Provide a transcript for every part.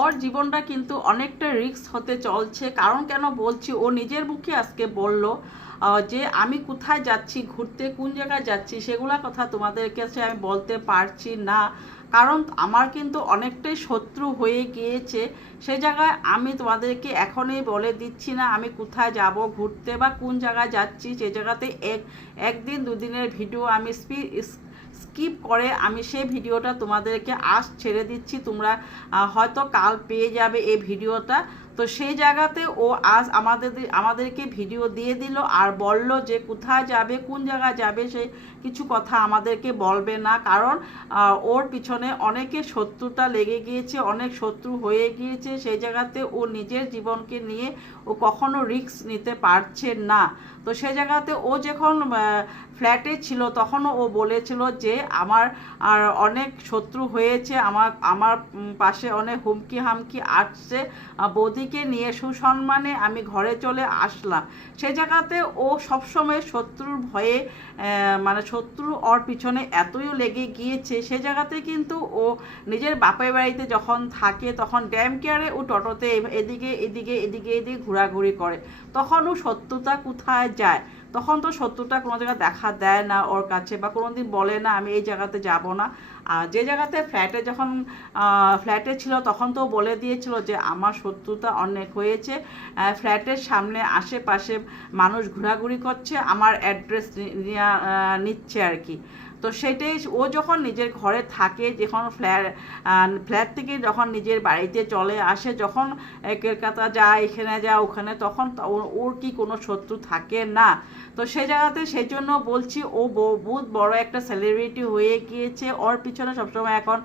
ওর জীবনটা কিন্তু অনেকটা রিস্ক হতে চলছে। কারণ কেন বলছি, ও নিজের মুখে আজকে বলল যে আমি কোথায় যাচ্ছি ঘুরতে, কোন জায়গায় যাচ্ছি সেগুলা কথা তোমাদের কাছে আমি বলতে পারছি না। কারণ আমার কিন্তু অনেকটাই শত্রু হয়ে গিয়েছে। সেই জায়গায় আমি তোমাদেরকে এখনই বলে দিচ্ছি না আমি কোথায় যাব ঘুরতে বা কোন জায়গায় যাচ্ছি। সেই জায়গাতে একদিন দুদিনের ভিডিও আমি স্কিপ করে আমি সেই ভিডিওটা তোমাদেরকে আজ ছেড়ে দিচ্ছি। তোমরা হয়তো কাল পেয়ে যাবে এই ভিডিওটা। তো সেই জায়গাতে ও আজ আমাদেরকে ভিডিও দিয়ে দিল আর বলল যে কোথায় যাবে, কোন জায়গায় যাবে সেই কিছু কথা আমাদেরকে বলবে না। কারণ ওর পিছনে অনেকে শত্রুতা লেগে গিয়েছে, অনেক শত্রু হয়ে গিয়েছে। সেই জায়গাতে ও নিজের জীবনকে নিয়ে ও কখনো রিস্ক নিতে পারছে না। তো সেই জায়গাতে ও যখন ফ্ল্যাটে ছিল তখনও ও বলেছিল যে আমার আর অনেক শত্রু হয়েছে, আমার পাশে অনেক হুমকি হামকি আসছে, বৌদিকে নিয়ে সুসম্মানে আমি ঘরে চলে আসলাম। সেই জায়গাতে ও সবসময় শত্রুর ভয়ে মানে শত্রু ওর পিছনে এতই লেগে গিয়েছে। সে জায়গাতে কিন্তু ও নিজের বাপের বাড়িতে যখন থাকে তখন ড্যাম কেয়ারে ও টোটোতে এদিকে এদিকে এদিকে এদিকে ঘোরাঘুরি করে। তখন ও শত্রুতা কোথায় যায়? তখন তো শত্রুতা কোনো জায়গায় দেখা দেয় না ওর কাছে, বা কোনো দিন বলে না আমি এই জায়গাতে যাব না। আর যে জায়গাতে যখন ফ্ল্যাটে ছিল তখন তো বলে দিয়েছিল যে আমার শত্রুতা অনেক হয়েছে, ফ্ল্যাটের সামনে আশেপাশে মানুষ ঘোরাঘুরি করছে, আমার অ্যাড্রেস নিচ্ছে আর কি। তো সেটাই ও যখন নিজের ঘরে থাকে, যখন ফ্ল্যাট থেকে যখন নিজের বাড়িতে চলে আসে, যখন কলকাতা যায় এখানে যায় ওখানে, তখন ওর কি কোনো শত্রু থাকে না। তো সেই জায়গাতে সেই জন্য বলছি ও বহুত বড় একটা সেলিব্রিটি হয়ে গিয়েছে। ওর পিছনে সবসময় এখন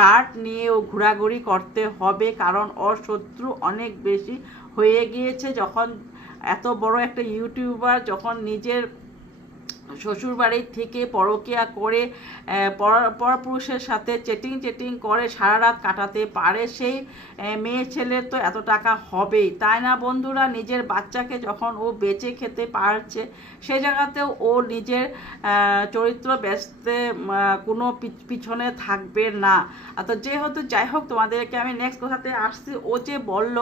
গার্ড নিয়ে ও ঘোরাঘুরি করতে হবে, কারণ ওর শত্রু অনেক বেশি হয়ে গিয়েছে। যখন এত বড় একটা ইউটিউবার যখন নিজের শ্বশুরবাড়ির থেকে পরকীয়া করে পরপুরুষের সাথে চেটিং করে সারা রাত কাটাতে পারে, সেই মেয়ে ছেলের তো এত টাকা হবেই, তাই না বন্ধুরা? নিজের বাচ্চাকে যখন ও বেঁচে খেতে পারছে, সে জায়গাতেও ও নিজের চরিত্র বেচতে কোনো পিছনে থাকবে না। তো যেহেতু যাই হোক, তোমাদেরকে আমি নেক্সট কথাতে আসছি। ও যে বলল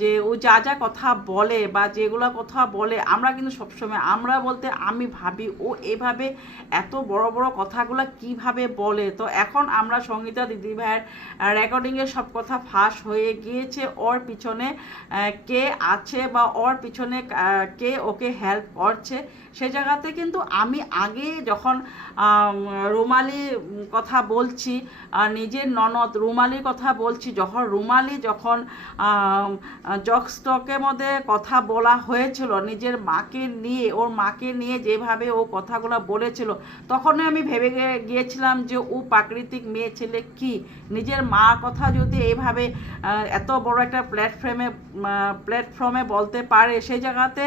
যে ও যা যা কথা বলে বা যেগুলো কথা বলে, আমরা কিন্তু সবসময়, আমরা বলতে আমি ভাবি ও এভাবে এত বড় বড় কথাগুলো কিভাবে বলে। তো এখন আমরা সঙ্গীতা দিদিভাইয়ের রেকর্ডিংয়ের সব কথা ফাঁস হয়ে গিয়েছে। ওর পিছনে কে আছে বা ওর পিছনে কে ওকে হেল্প করছে, সে জায়গাতে কিন্তু আমি আগে যখন রুমালি কথা বলছি, নিজের ননদ রুমালির কথা বলছি, রুমালি যখন জকস্টকের মধ্যে কথা বলা হয়েছিল নিজের মাকে নিয়ে, ওর মাকে নিয়ে যেভাবে ও কথাগুলো বলেছিল, তখনই আমি ভেবে গিয়েছিলাম যে ও প্রাকৃতিক মেয়ে ছেলে কি, নিজের মার কথা যদি এইভাবে এত বড় একটা প্ল্যাটফর্মে বলতে পারে, সেই জায়গাতে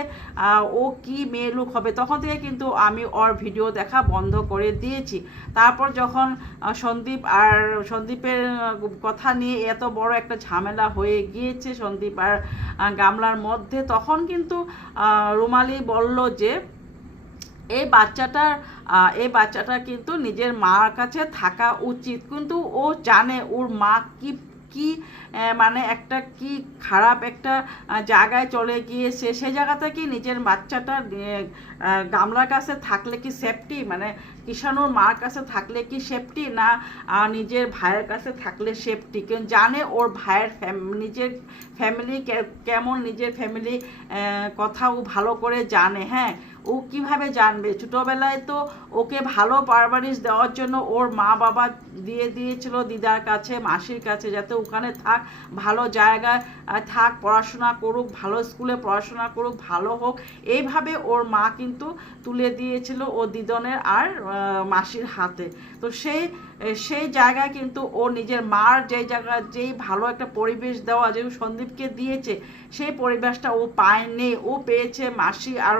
ও কি মেয়ে লোক হবে। তখন থেকে কিন্তু আমি ওর ভিডিও দেখা বন্ধ করে দিয়েছি। তারপর যখন সন্দীপের কথা নিয়ে এত বড় একটা ঝামেলা হয়ে গিয়েছে সন্দীপ আর গামলার মধ্যে, তখন কিন্তু রুমালি বলল যে এই বাচ্চাটা কিন্তু নিজের মার কাছে থাকা উচিত। কিন্তু ও জানে ওর মা কি কি মানে একটা কি খারাপ একটা জায়গায় চলে গিয়েছে। সেই জায়গাতে কি নিজের বাচ্চাটা গামলার কাছে থাকলে কি সেফটি, মানে কিষাণুর মার কাছে থাকলে কি সেফটি, না নিজের ভাইয়ের কাছে থাকলে সেফটি? কেন জানে ওর ভাইয়ের নিজের ফ্যামিলি কেমন, নিজের ফ্যামিলি কথাও ভালো করে জানে। হ্যাঁ, ও কিভাবে জানবে? ছোটোবেলায় তো ওকে ভালো পারভারিশ দেওয়ার জন্য ওর মা বাবা দিয়ে দিয়েছিল দিদার কাছে, মাসির কাছে, যাতে ওখানে থাক, ভালো জায়গায় থাক, পড়াশোনা করুক, ভালো স্কুলে পড়াশোনা করুক, ভালো হোক, এইভাবে ওর মা কিন্তু তুলে দিয়েছিল ও দিদনের আর মাসির হাতে। তো সেই জায়গায় কিন্তু ও নিজের মার যেই ভালো একটা পরিবেশ দেওয়া যে সন্দীপকে দিয়েছে, সেই পরিবেশটা ও পায়নি। ও পেয়েছে মাসি আর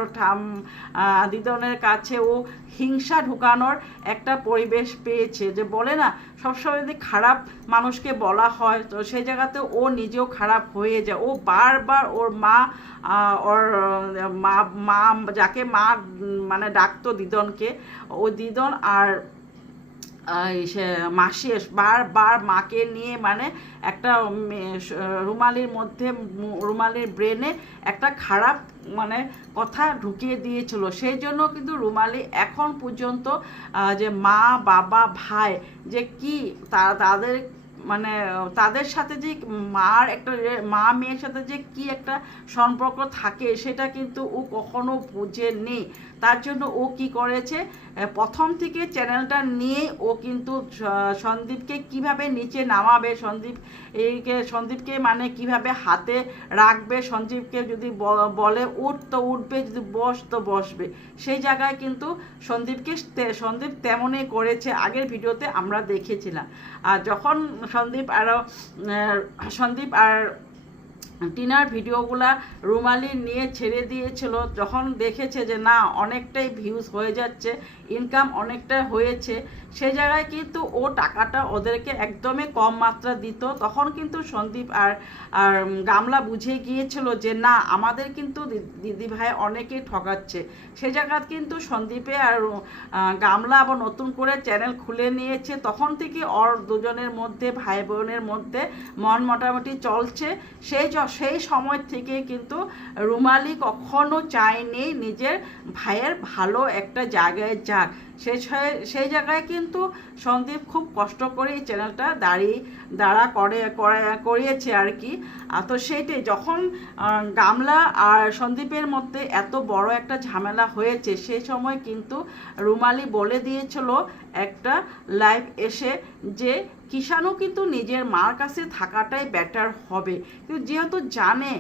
দিদনের কাছে ও হিংসা ঢুকানোর একটা পরিবেশ পেয়েছে। যে বলে না, সবসময় যদি খারাপ মানুষকে বলা হয়, তো সেই জায়গাতে ও নিজেও খারাপ হয়ে যায়। ও বারবার ওর ওর যাকে মা মানে ডাকতো দিদনকে, ও দিদন আর মাসি বারবার মাকে নিয়ে মানে একটা রুমালির ব্রেনে একটা খারাপ মানে কথা ঢুকিয়ে দিয়েছিল। সেই জন্য কিন্তু রুমালি এখন পর্যন্ত যে মা বাবা ভাই যে কি তাদের মানে তাদের সাথে যে মা মেয়ের সাথে যে কি একটা সম্পর্ক থাকে সেটা কিন্তু ও কখনো বুঝেনি। তার জন্য ও কি করেছে, প্রথম থেকে চ্যানেলটা নিয়ে ও কিন্তু সন্দীপকে কিভাবে নিচে নামাবে, সন্দীপকে মানে কিভাবে হাতে রাখবে, সন্দীপকে যদি বলে উঠ তো উঠবে, যদি বস তো বসবে, সেই জায়গায় কিন্তু সন্দীপ তেমনই করেছে। আগের ভিডিওতে আমরা দেখেছিলাম। আর যখন সন্দীপ আর টিনার ভিডিওগুলা রুমালি নিয়ে ছেড়ে দিয়েছিল, যখন দেখেছে যে না অনেকটাই ভিউজ হয়ে যাচ্ছে, ইনকাম অনেকটা হয়েছে, সেই জায়গায় কিন্তু ও টাকাটা ওদেরকে একদমই কম মাত্রা দিত। তখন কিন্তু সন্দীপ আর গামলা বুঝে গিয়েছিল যে না আমাদের কিন্তু দিদিভাই অনেকেই ঠকাচ্ছে। সেই জায়গায় কিন্তু সন্দীপে আর গামলা আবার নতুন করে চ্যানেল খুলে নিয়েছে। তখন থেকে ওর দুজনের মধ্যে ভাই বোনের মধ্যে মন মোটামুটি চলছে। সেই সময় থেকে কিন্তু রুমালি কখনো চায়নি নিজের ভাইয়ের ভালো একটা জায়গায় যাক। সেই জায়গায় কিন্তু সন্দীপ খুব কষ্ট করে এই চ্যানেলটা দাঁড়া করিয়েছে আর কি। তো সেইটাই যখন গামলা আর সন্দীপের মধ্যে এত বড় একটা ঝামেলা হয়েছে, সেই সময় কিন্তু রুমালি বলে দিয়েছিল একটা লাইভ এসে যে কিষানও কিন্তু নিজের মার কাছে থাকাটাই বেটার হবে। কিন্তু যেহেতু জানে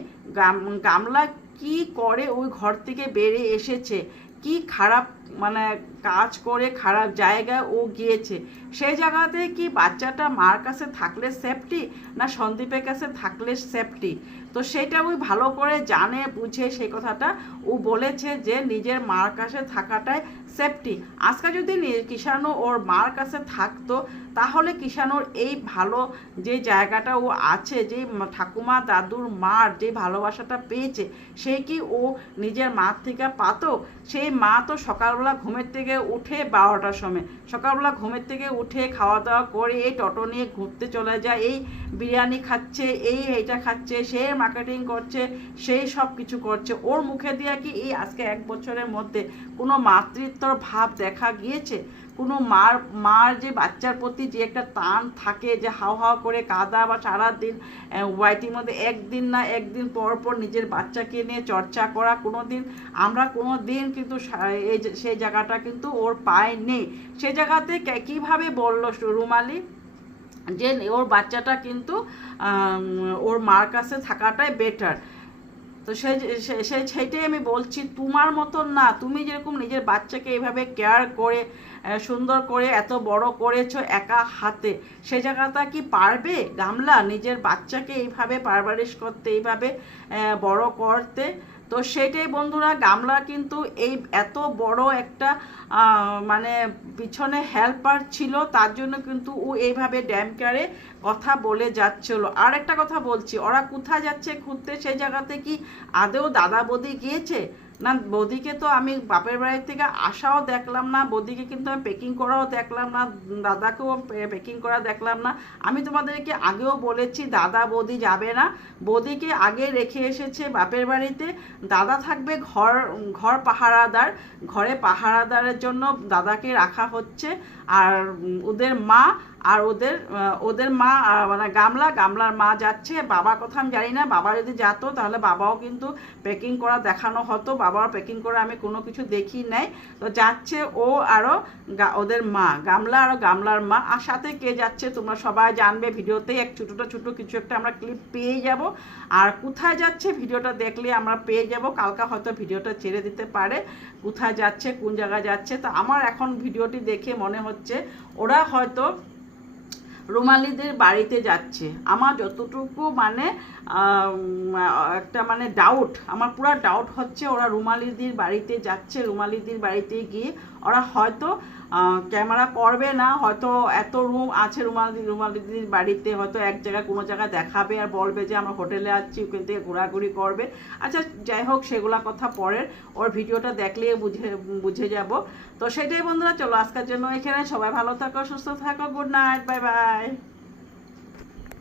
গামলা কি করে ওই ঘর থেকে বেরিয়ে এসেছে, কি খারাপ মানে কাজ করে খারাপ জায়গায় ও গিয়েছে, সেই জায়গাতে কি বাচ্চাটা মার কাছে থাকলে সেফটি না সন্দীপের কাছে থাকলে সেফটি, তো সেটা ওই ভালো করে জানে বুঝে সেই কথাটা ও বলেছে যে নিজের মার কাছে থাকাটাই সেফটি। আজকে যদি কিষানও ওর মার কাছে থাকতো তাহলে কিষানোর এই ভালো যে জায়গাটা ও আছে, যে ঠাকুমা দাদুর মার যে ভালোবাসাটা পেয়েছে, সে কি ও নিজের মার থেকে পাতো? সেই মা তো সকালবেলা ঘুমের থেকে উঠে 12টার সময় সকালবেলা ঘুমের থেকে উঠে খাওয়া দাওয়া করে এই টোটো নিয়ে ঘুরতে চলে যায়, এই বিরিয়ানি খাচ্ছে, এইটা খাচ্ছে, সে মার্কেটিং করছে, সেই সব কিছু করছে। ওর মুখে দিয়ে কি এই আজকে 1 বছরের মধ্যে কোনো মাতৃত্বর ভাব দেখা গিয়েছে? কোনো মার যে বাচ্চার প্রতি যে একটা টান থাকে, যে হাও করে কাঁদা বা সারাদিন ওয়াইটির মধ্যে একদিন পর নিজের বাচ্চাকে নিয়ে চর্চা করা, আমরা কোনো দিন কিন্তু সেই জায়গাটা কিন্তু ওর পায় নেই। সেই জায়গাতে কীভাবে বলল রুমালি যে ওর বাচ্চাটা কিন্তু ওর মার কাছে থাকাটাই বেটার। তো সেইটাই আমি বলছি, তোমার মতন না, তুমি যেরকম নিজের বাচ্চাকে এইভাবে কেয়ার করে সুন্দর করে এত বড় করেছো একা হাতে, সে জায়গাটা কি পারবে গামলা নিজের বাচ্চাকে এইভাবে পারভারিশ করতে, এইভাবে বড় করতে? তো সেটাই বন্ধুরা, গামলা কিন্তু এই এত বড় একটা মানে পিছনে হেল্পার ছিল, তার জন্য কিন্তু ও এইভাবে ড্যামকারে কথা বলে যাচ্ছিল। আর একটা কথা বলছি, ওরা কোথায় যাচ্ছে ঘুরতে, সেই জায়গাতে কি আদেও দাদা বৌদি গিয়েছে না? বৌদিকে তো আমি বাপের বাড়ি থেকে আসাও দেখলাম না, বৌদিকে কিন্তু আমি পেকিং করাও দেখলাম না, দাদাকেও পেকিং করা দেখলাম না। আমি তোমাদেরকে আগেও বলেছি দাদা বৌদি যাবে না, বৌদিকে আগে রেখে এসেছে বাপের বাড়িতে, দাদা থাকবে ঘর পাহারাদার, ঘরে পাহারাদারের জন্য দাদাকে রাখা হচ্ছে। আর ওদের মা আর ওদের মা মানে গামলার মা যাচ্ছে, বাবার কথা আমি জানি না, বাবা যদি যেত তাহলে বাবাও কিন্তু পেকিং করা দেখানো হতো, বাবার পেকিং করে আমি কোনো কিছু দেখি নাই। তো যাচ্ছে ও আরও ওদের মা, গামলা আর গামলার মা, আর সাথে কে যাচ্ছে তোমরা সবাই জানবে ভিডিওতে, ছোটো কিছু একটা আমরা ক্লিপ পেয়ে যাব। আর কোথায় যাচ্ছে ভিডিওটা দেখলে আমরা পেয়ে যাব, কালকা হয়তো ভিডিওটা ছেড়ে দিতে পারে কোথায় যাচ্ছে কোন জায়গায় যাচ্ছে। তো আমার এখন ভিডিওটি দেখে মনে হচ্ছে ওরা হয়তো রুমালিদের বাড়িতে যাচ্ছে। আমার যতটুকু মানে একটা মানে ডাউট, আমার পুরো ডাউট হচ্ছে ওরা রুমালিদির বাড়িতে যাচ্ছে। রুমালিদির বাড়িতে গিয়ে ওরা হয়তো ক্যামেরা করবে না, হয়তো এত রুম আছে রুমালিদির বাড়িতে, হয়তো এক জায়গায় কোনো জায়গায় দেখাবে আর বলবে যে আমরা হোটেলে আছি, ওখান থেকে ঘোরাঘুরি করবে। আচ্ছা যাই হোক, সেগুলা কথা পরের, ওর ভিডিওটা দেখলেই বুঝে যাব। তো সেটাই বন্ধুরা, চলো আজকের জন্য এখানে, সবাই ভালো থাকো, সুস্থ থাকো, গুড নাইট, বাই বাই।